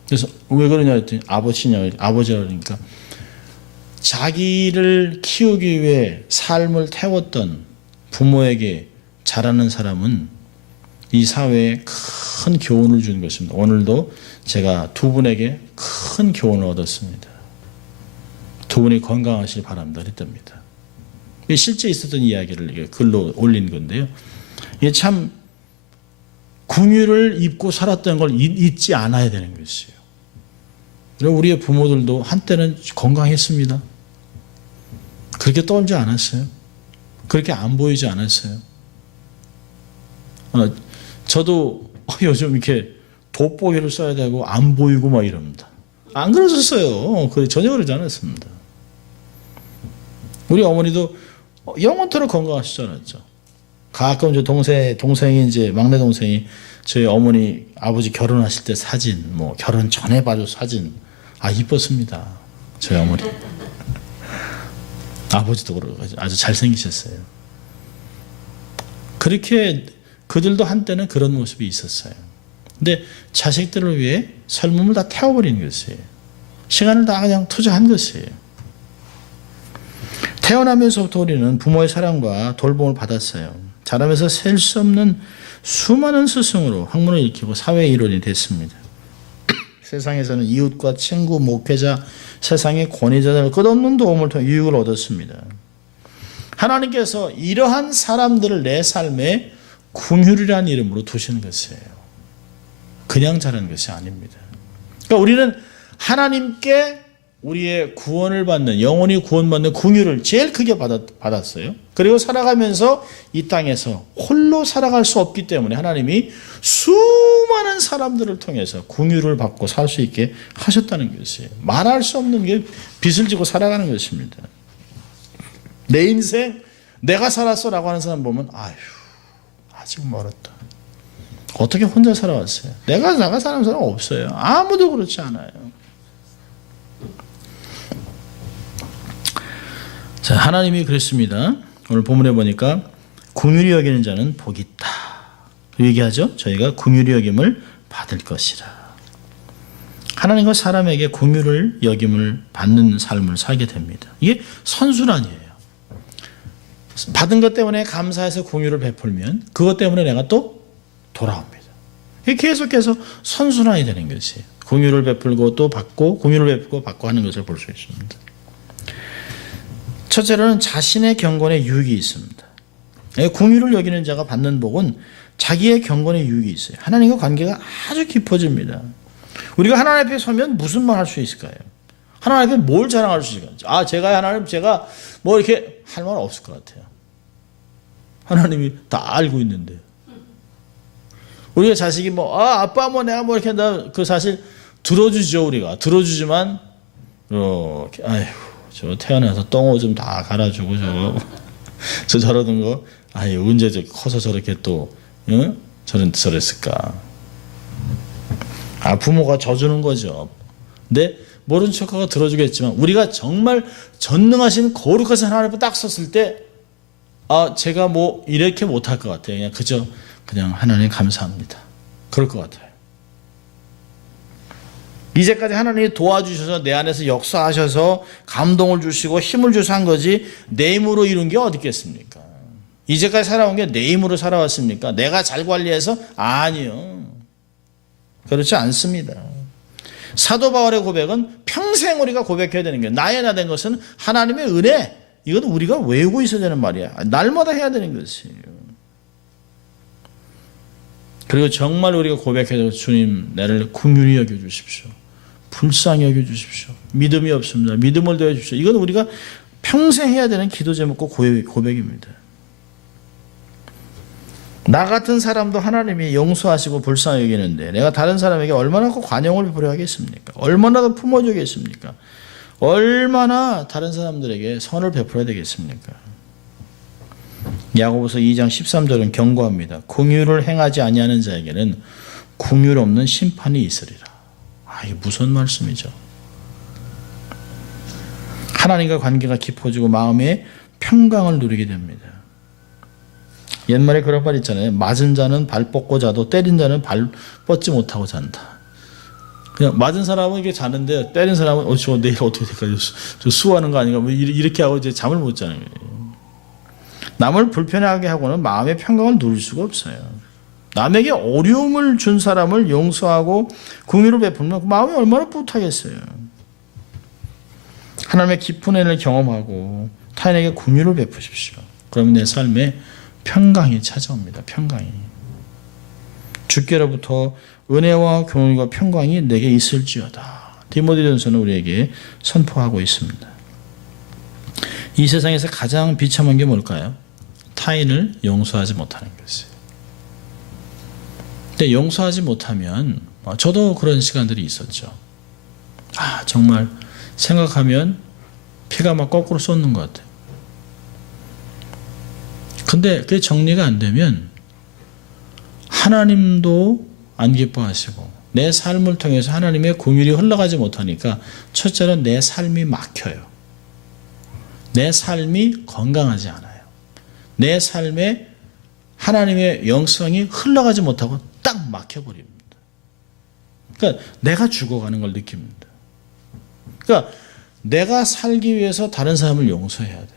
그래서 왜 그러냐 했더니 아버지라 그러니까 자기를 키우기 위해 삶을 태웠던 부모에게 잘하는 사람은 이 사회에 큰 교훈을 주는 것입니다. 오늘도 제가 두 분에게 큰 교훈을 얻었습니다. 두 분이 건강하시길 바랍니다. 그랬답니다. 실제 있었던 이야기를 글로 올린 건데요. 이게 참 궁유를 입고 살았던 걸 잊지 않아야 되는 것이에요. 그리고 우리의 부모들도 한때는 건강했습니다. 그렇게 떨지 않았어요. 그렇게 안 보이지 않았어요. 저도 요즘 이렇게 돋보기를 써야 되고 안 보이고 막 이럽니다. 안 그러셨어요. 전혀 그러지 않았습니다. 우리 어머니도 영원토록 건강하시지 않았죠. 가끔 저 동생이 이제 막내 동생이 저희 어머니 아버지 결혼하실 때 사진, 뭐 결혼 전에 봐준 사진, 이뻤습니다. 저희 어머니. 아버지도 그러고 아주 잘생기셨어요. 그렇게 그들도 한때는 그런 모습이 있었어요. 근데 자식들을 위해 삶을 다 태워버린 것이에요. 시간을 다 그냥 투자한 것이에요. 태어나면서부터 우리는 부모의 사랑과 돌봄을 받았어요. 자라면서 셀 수 없는 수많은 스승으로 학문을 익히고 사회의 일원이 됐습니다. 세상에서는 이웃과 친구, 목회자, 세상의 권위자들 끝없는 도움을 통해 유익을 얻었습니다. 하나님께서 이러한 사람들을 내 삶에 궁휼이라는 이름으로 두시는 것이에요. 그냥 자라는 것이 아닙니다. 그러니까 우리는 하나님께 우리의 구원을 받는, 영원히 구원받는 궁휼을 제일 크게 받았어요. 그리고 살아가면서 이 땅에서 홀로 살아갈 수 없기 때문에 하나님이 수많은 사람들을 통해서 궁휼을 받고 살 수 있게 하셨다는 것이에요. 말할 수 없는 게 빚을 지고 살아가는 것입니다. 내 인생 내가 살았어라고 하는 사람 보면 아직 멀었다. 어떻게 혼자 살아왔어요? 내가 사는 사람 없어요. 아무도 그렇지 않아요. 자, 하나님이 그랬습니다. 오늘 본문에 보니까 궁휼히 여기는 자는 복이 있다. 얘기하죠. 저희가 궁휼히 여김을 받을 것이라. 하나님과 사람에게 궁휼을 여김을 받는 삶을 살게 됩니다. 이게 선순환이에요. 받은 것 때문에 감사해서 궁휼을 베풀면 그것 때문에 내가 또 돌아옵니다. 이게 계속해서 선순환이 되는 것이에요. 궁휼을 베풀고 또 받고, 궁휼을 베풀고 받고 하는 것을 볼 수 있습니다. 첫째로는 자신의 경건에 유익이 있습니다. 긍휼을 여기는 자가 받는 복은 자기의 경건에 유익이 있어요. 하나님과 관계가 아주 깊어집니다. 우리가 하나님 앞에 서면 무슨 말 할 수 있을까요? 하나님 앞에 뭘 자랑할 수 있을까요? 제가 뭐 이렇게 할 말 없을 것 같아요. 하나님이 다 알고 있는데. 우리가 자식이 아빠 내가 이렇게 그 사실 들어주죠, 우리가. 들어주지만, 이렇게, 저 태어나서 똥오줌 다 갈아주고, 저러던 거, 언제 커서 저렇게 또, 저랬을까. 부모가 져주는 거죠. 근데 모른 척하고 들어주겠지만, 우리가 정말 전능하신 거룩하신 하나님 앞에 딱 섰을 때, 제가 이렇게 못할 것 같아요. 그냥 하나님 감사합니다. 그럴 것 같아요. 이제까지 하나님이 도와주셔서 내 안에서 역사하셔서 감동을 주시고 힘을 주셔서 한 거지 내 힘으로 이룬 게 어디 있겠습니까? 이제까지 살아온 게 내 힘으로 살아왔습니까? 내가 잘 관리해서? 아니요. 그렇지 않습니다. 사도 바울의 고백은 평생 우리가 고백해야 되는 거예요. 나의 나 된 것은 하나님의 은혜. 이건 우리가 외우고 있어야 되는 말이야. 날마다 해야 되는 것이에요. 그리고 정말 우리가 고백해서 주님 나를 긍휼히 여겨주십시오. 불쌍히 여겨주십시오. 믿음이 없습니다. 믿음을 더해주십시오. 이건 우리가 평생 해야 되는 기도 제목과 고백입니다. 나 같은 사람도 하나님이 용서하시고 불쌍히 여기는데 내가 다른 사람에게 얼마나 관용을 베풀어 하겠습니까? 얼마나 더 품어주겠습니까? 얼마나 다른 사람들에게 선을 베풀어야 되겠습니까? 야고보서 2장 13절은 경고합니다. 긍휼을 행하지 아니하는 자에게는 긍휼 없는 심판이 있으리라. 이게 무슨 말씀이죠? 하나님과 관계가 깊어지고 마음의 평강을 누리게 됩니다. 옛말에 그런 말 있잖아요. 맞은 자는 발 뻗고 자도 때린 자는 발 뻗지 못하고 잔다. 그냥 맞은 사람은 이렇게 자는데 때린 사람은 저 내일 어떻게 될까요? 저 수호하는 거 아닌가? 이렇게 하고 이제 잠을 못 자는 거예요. 남을 불편하게 하고는 마음의 평강을 누릴 수가 없어요. 남에게 어려움을 준 사람을 용서하고 긍휼을 베풀면 그 마음이 얼마나 뿌듯하겠어요. 하나님의 깊은 은혜를 경험하고 타인에게 긍휼을 베푸십시오. 그러면 내 삶에 평강이 찾아옵니다. 평강이. 주께로부터 은혜와 긍휼과 평강이 내게 있을지어다. 디모데전서는 우리에게 선포하고 있습니다. 이 세상에서 가장 비참한 게 뭘까요? 타인을 용서하지 못하는 것이에요. 근데 용서하지 못하면 저도 그런 시간들이 있었죠. 정말 생각하면 피가 막 거꾸로 쏟는 것 같아요. 근데 그게 정리가 안 되면 하나님도 안 기뻐하시고 내 삶을 통해서 하나님의 긍휼이 흘러가지 못하니까 첫째는 내 삶이 막혀요. 내 삶이 건강하지 않아요. 내 삶에 하나님의 영성이 흘러가지 못하고 딱 막혀버립니다. 그러니까 내가 죽어가는 걸 느낍니다. 그러니까 내가 살기 위해서 다른 사람을 용서해야 돼요.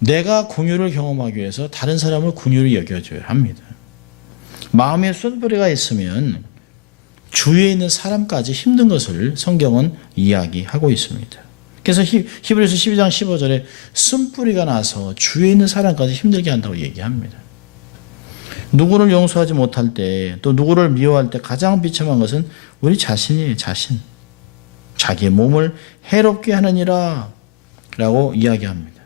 내가 긍휼을 경험하기 위해서 다른 사람을 긍휼히 여겨줘야 합니다. 마음에 쇳뿌리가 있으면 주위에 있는 사람까지 힘든 것을 성경은 이야기하고 있습니다. 그래서 히브리서 12장 15절에 쓴뿌리가 나서 주위에 있는 사람까지 힘들게 한다고 얘기합니다. 누구를 용서하지 못할 때 또 누구를 미워할 때 가장 비참한 것은 우리 자신이에요. 자신. 자기의 몸을 해롭게 하느니라 라고 이야기합니다.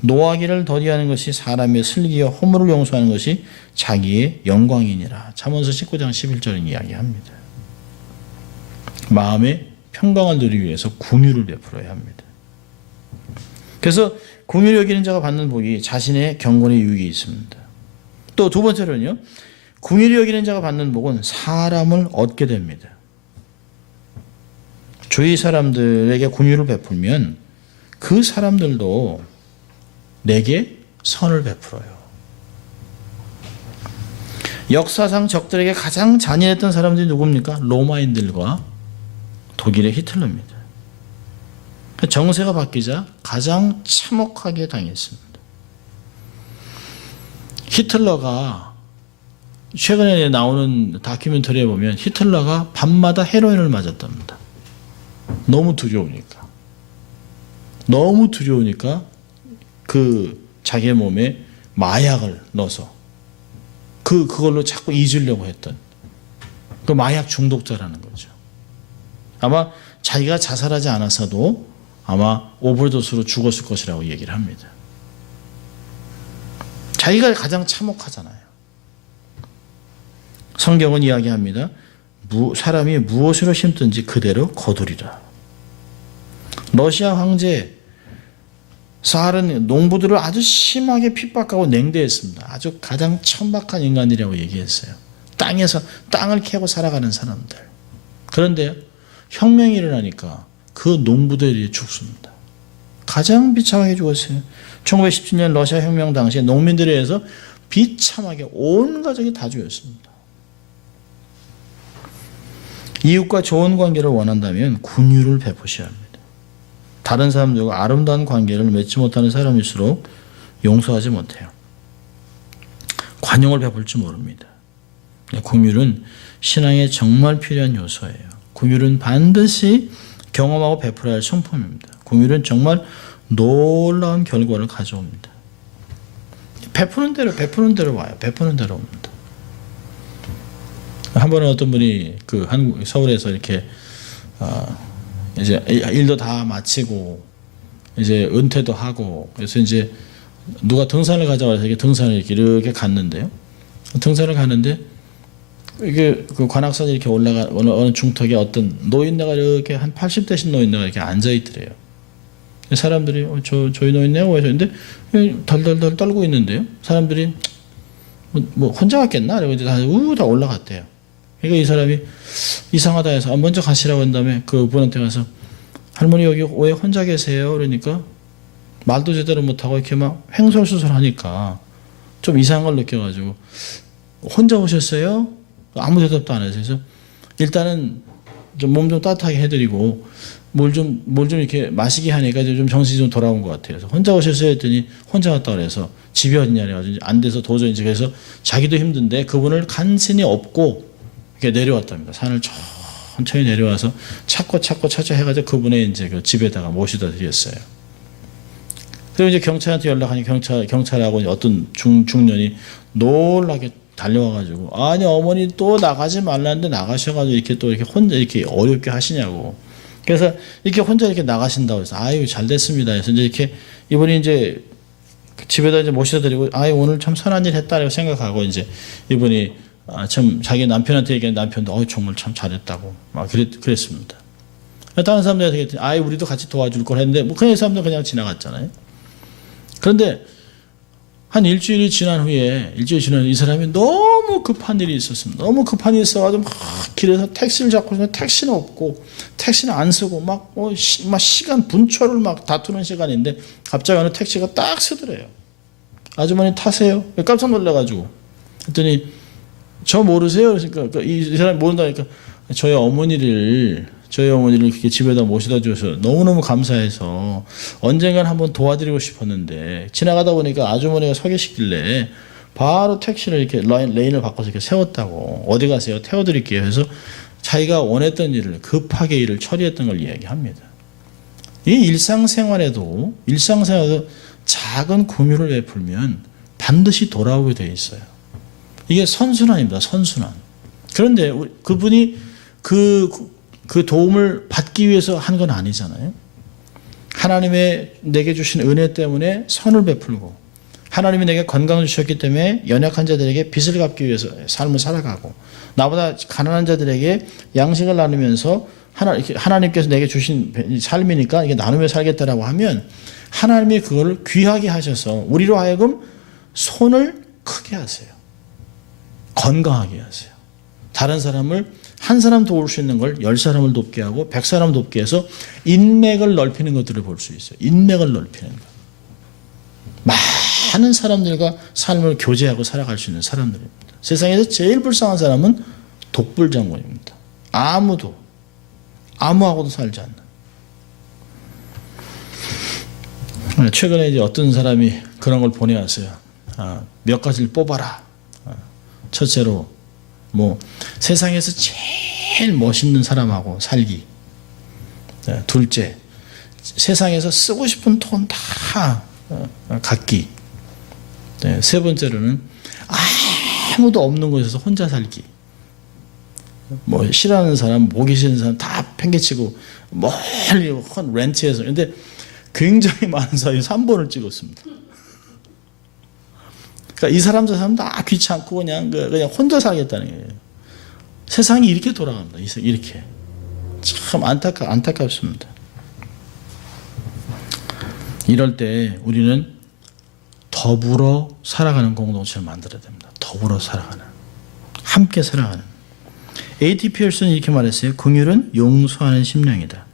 노하기를 더디하는 것이 사람의 슬기와 허물을 용서하는 것이 자기의 영광이니라. 잠언서 19장 11절은 이야기합니다. 마음의 평강을 누리기 위해서 긍휼을 베풀어야 합니다. 그래서 긍휼 여기는 자가 받는 복이 자신의 경건에 유익이 있습니다. 또 두 번째로는요. 긍휼히 여기는 자가 받는 복은 사람을 얻게 됩니다. 주위 사람들에게 긍휼을 베풀면 그 사람들도 내게 선을 베풀어요. 역사상 적들에게 가장 잔인했던 사람들이 누굽니까? 로마인들과 독일의 히틀러입니다. 정세가 바뀌자 가장 참혹하게 당했습니다. 히틀러가 최근에 나오는 다큐멘터리에 보면 히틀러가 밤마다 헤로인을 맞았답니다. 너무 두려우니까. 너무 두려우니까 그 자기의 몸에 마약을 넣어서 그걸로 자꾸 잊으려고 했던 그 마약 중독자라는 거죠. 아마 자기가 자살하지 않았어도 아마 오버도스로 죽었을 것이라고 얘기를 합니다. 자기가 가장 참혹하잖아요. 성경은 이야기합니다. 사람이 무엇으로 심든지 그대로 거두리라. 러시아 황제 사할은 농부들을 아주 심하게 핍박하고 냉대했습니다. 아주 가장 천박한 인간이라고 얘기했어요. 땅을 캐고 살아가는 사람들. 그런데 혁명이 일어나니까 그 농부들이 죽습니다. 가장 비참하게 죽었어요. 1917년 러시아 혁명 당시에 농민들에 의해서 비참하게 온 가족이 다 죽었습니다. 이웃과 좋은 관계를 원한다면 긍휼을 베푸셔야 합니다. 다른 사람들과 아름다운 관계를 맺지 못하는 사람일수록 용서하지 못해요. 관용을 베풀 줄 모릅니다. 긍휼은 신앙에 정말 필요한 요소예요. 긍휼은 반드시 경험하고 베풀어야 할 성품입니다. 긍휼은 정말 놀라운 결과를 가져옵니다. 베푸는 대로 와요. 베푸는 대로 옵니다. 한 번은 어떤 분이 서울에서 이렇게 이제 일도 다 마치고 이제 은퇴도 하고 그래서 이제 누가 등산을 가자고 해서 등산을 이렇게 갔는데요. 등산을 가는데 이게 그 관악산에 이렇게 올라가 어느 중턱에 어떤 노인네가 이렇게 한 80대신 노인네가 이렇게 앉아 있더래요. 사람들이 저희 노인네가 왜 저런데 덜덜덜 떨고 있는데요. 사람들이 뭐 혼자 갔겠나? 그리고 이제 다 올라갔대요. 그러니까 이 사람이 이상하다 해서 먼저 가시라고 한 다음에 그분한테 가서 할머니 여기 왜 혼자 계세요? 그러니까 말도 제대로 못하고 이렇게 막 횡설수설하니까 좀 이상한 걸 느껴가지고 혼자 오셨어요? 아무 대답도 안 해서 그래서 일단은 몸 좀 따뜻하게 해드리고 뭘 좀 이렇게 마시게 하니까 좀 정신이 좀 돌아온 것 같아요. 그래서 혼자 오셨어요? 했더니 혼자 왔다 그래서 집이 어디냐 그래가지고 안 돼서 도저히 이제 그래서 자기도 힘든데 그분을 간신히 업고 이렇게 내려왔답니다. 산을 천천히 내려와서 찾고 해가지고 그분의 이제 그 집에다가 모시다 드렸어요. 그리고 이제 경찰한테 연락하니 경찰하고 어떤 중년이 놀라게 달려와가지고 아니 어머니 또 나가지 말라는데 나가셔가지고 이렇게 또 이렇게 혼자 이렇게 어렵게 하시냐고. 그래서 이렇게 혼자 이렇게 나가신다고 해서 아유 잘 됐습니다. 그래서 이제 이렇게 이분이 이제 집에다 이제 모셔다 드리고 아유 오늘 참 선한 일 했다라고 생각하고 이제 이분이 참 자기 남편한테 얘기한 남편도 정말 참 잘했다고 막 그랬습니다. 다른 사람들한테 아이 우리도 같이 도와줄 걸 했는데 뭐 그냥 이 사람들 그냥 지나갔잖아요. 그런데 한 일주일이 지난 후에 이 사람이 너무 급한 일이 있었습니다. 너무 급한 일이 있어가지고 막 길에서 택시를 잡고 있는데 택시는 없고 택시는 안 쓰고 막 시간 분초를 막 다투는 시간인데 갑자기 어느 택시가 딱 서더래요. 아주머니 타세요. 깜짝 놀라가지고 했더니 저 모르세요? 그러니까 이 사람이 모른다니까 저희 어머니를 이렇게 집에다 모셔다 줘서 너무너무 감사해서 언젠간 한번 도와드리고 싶었는데 지나가다 보니까 아주머니가 서 계시길래 바로 택시를 이렇게 레인을 바꿔서 이렇게 세웠다고 어디 가세요? 태워드릴게요. 해서 자기가 원했던 일을 급하게 일을 처리했던 걸 이야기합니다. 이 일상생활에도 작은 긍휼을 베풀면 반드시 돌아오게 돼 있어요. 이게 선순환입니다. 선순환. 그런데 그분이 그 도움을 받기 위해서 한 건 아니잖아요. 하나님의 내게 주신 은혜 때문에 선을 베풀고 하나님이 내게 건강을 주셨기 때문에 연약한 자들에게 빚을 갚기 위해서 삶을 살아가고 나보다 가난한 자들에게 양식을 나누면서 하나님께서 내게 주신 삶이니까 이게 나누며 살겠다라고 하면 하나님이 그걸 귀하게 하셔서 우리로 하여금 손을 크게 하세요. 건강하게 하세요. 다른 사람을 한 사람 도울 수 있는 걸 10사람을 돕게 하고 100사람을 돕게 해서 인맥을 넓히는 것들을 볼 수 있어요. 인맥을 넓히는 것. 많은 사람들과 삶을 교제하고 살아갈 수 있는 사람들입니다. 세상에서 제일 불쌍한 사람은 독불장군입니다. 아무하고도 살지 않는. 최근에 이제 어떤 사람이 그런 걸 보내왔어요. 몇 가지를 뽑아라. 첫째로 세상에서 제일 멋있는 사람하고 살기. 둘째, 세상에서 쓰고 싶은 돈 다 갖기. 네, 세 번째로는 아무도 없는 곳에서 혼자 살기. 뭐 싫어하는 사람, 보기 싫은 사람 다 팽개치고 멀리 렌트해서. 근데 굉장히 많은 사람이 3번을 찍었습니다. 그러니까 이 사람 저 사람 다 귀찮고 그냥 혼자 살겠다는 거예요. 세상이 이렇게 돌아갑니다. 이렇게. 참 안타깝습니다. 이럴 때 우리는 더불어 살아가는 공동체를 만들어야 됩니다. 더불어 살아가는. 함께 살아가는. A.T. 피어슨은 이렇게 말했어요. 긍휼은 용서하는 심령이다.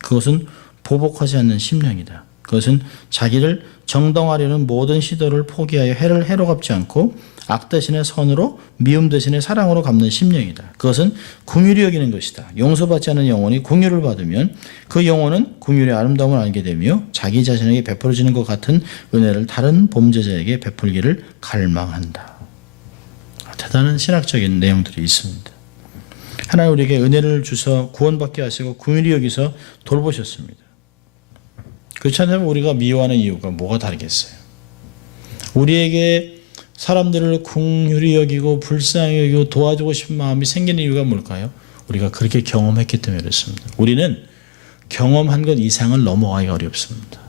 그것은 보복하지 않는 심령이다. 그것은 자기를 정당화하려는 모든 시도를 포기하여 해로 갚지 않고 악 대신에 선으로, 미움 대신에 사랑으로 갚는 심령이다. 그것은 긍휼히 여기는 것이다. 용서받지 않는 영혼이 긍휼을 받으면 그 영혼은 긍휼의 아름다움을 알게 되며 자기 자신에게 베풀어지는 것 같은 은혜를 다른 범죄자에게 베풀기를 갈망한다. 대단한 신학적인 내용들이 있습니다. 하나님 우리에게 은혜를 주셔 구원받게 하시고 긍휼히 여기서 돌보셨습니다. 그렇지 않으면 우리가 미워하는 이유가 뭐가 다르겠어요? 우리에게 사람들을 긍휼히 여기고 불쌍히 여기고 도와주고 싶은 마음이 생기는 이유가 뭘까요? 우리가 그렇게 경험했기 때문에 그렇습니다. 우리는 경험한 것 이상을 넘어가기가 어렵습니다.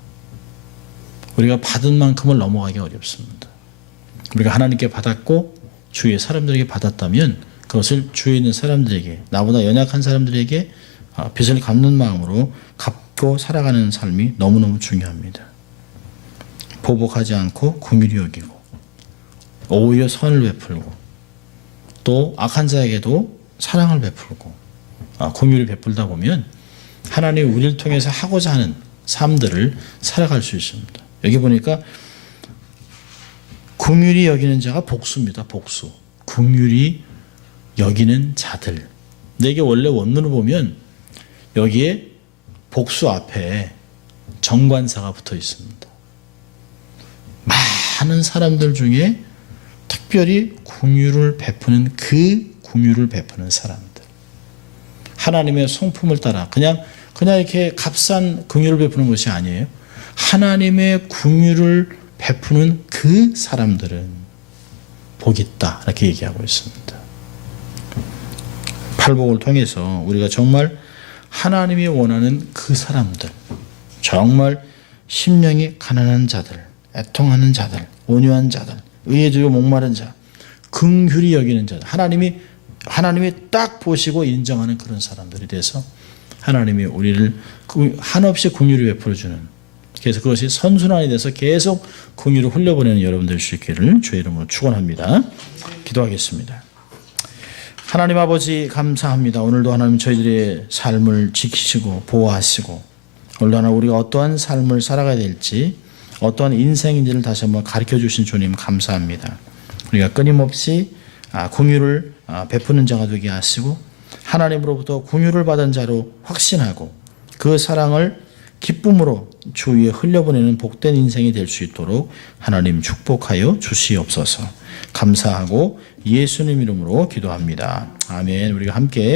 우리가 받은 만큼을 넘어가기가 어렵습니다. 우리가 하나님께 받았고 주위의 사람들에게 받았다면 그것을 주위에 있는 사람들에게, 나보다 연약한 사람들에게 빚을 갚는 마음으로 갚고 살아가는 삶이 너무너무 중요합니다. 보복하지 않고 긍휼히 여기고 오히려 선을 베풀고 또 악한 자에게도 사랑을 베풀고 긍휼을 베풀다 보면 하나님이 우리를 통해서 하고자 하는 삶들을 살아갈 수 있습니다. 여기 보니까 긍휼히 여기는 자가 복수입니다. 복수. 긍휼히 여기는 자들. 근데 이게 원래 원문을 보면 여기에 복수 앞에 정관사가 붙어 있습니다. 많은 사람들 중에 특별히 긍휼을 베푸는 긍휼을 베푸는 사람들. 하나님의 성품을 따라 그냥 이렇게 값싼 긍휼을 베푸는 것이 아니에요. 하나님의 긍휼을 베푸는 그 사람들은 복이 있다. 이렇게 얘기하고 있습니다. 팔복을 통해서 우리가 정말 하나님이 원하는 그 사람들, 정말 심령이 가난한 자들, 애통하는 자들, 온유한 자들, 의에 두고 목마른 자, 긍휼히 여기는 자들, 하나님이 딱 보시고 인정하는 그런 사람들이 돼서 하나님이 우리를 한없이 긍휼히 베풀어주는, 그래서 그것이 선순환이 돼서 계속 긍휼을 흘려보내는 여러분들 수 있기를 주의 이름으로 축원합니다. 기도하겠습니다. 하나님 아버지 감사합니다. 오늘도 하나님 저희들의 삶을 지키시고 보호하시고 오늘도 하나 우리가 어떠한 삶을 살아가야 될지 어떠한 인생인지를 다시 한번 가르쳐 주신 주님 감사합니다. 우리가 끊임없이 긍휼을 베푸는 자가 되게 하시고 하나님으로부터 긍휼을 받은 자로 확신하고 그 사랑을 기쁨으로 주위에 흘려보내는 복된 인생이 될 수 있도록 하나님 축복하여 주시옵소서. 감사하고 예수님 이름으로 기도합니다. 아멘. 우리가 함께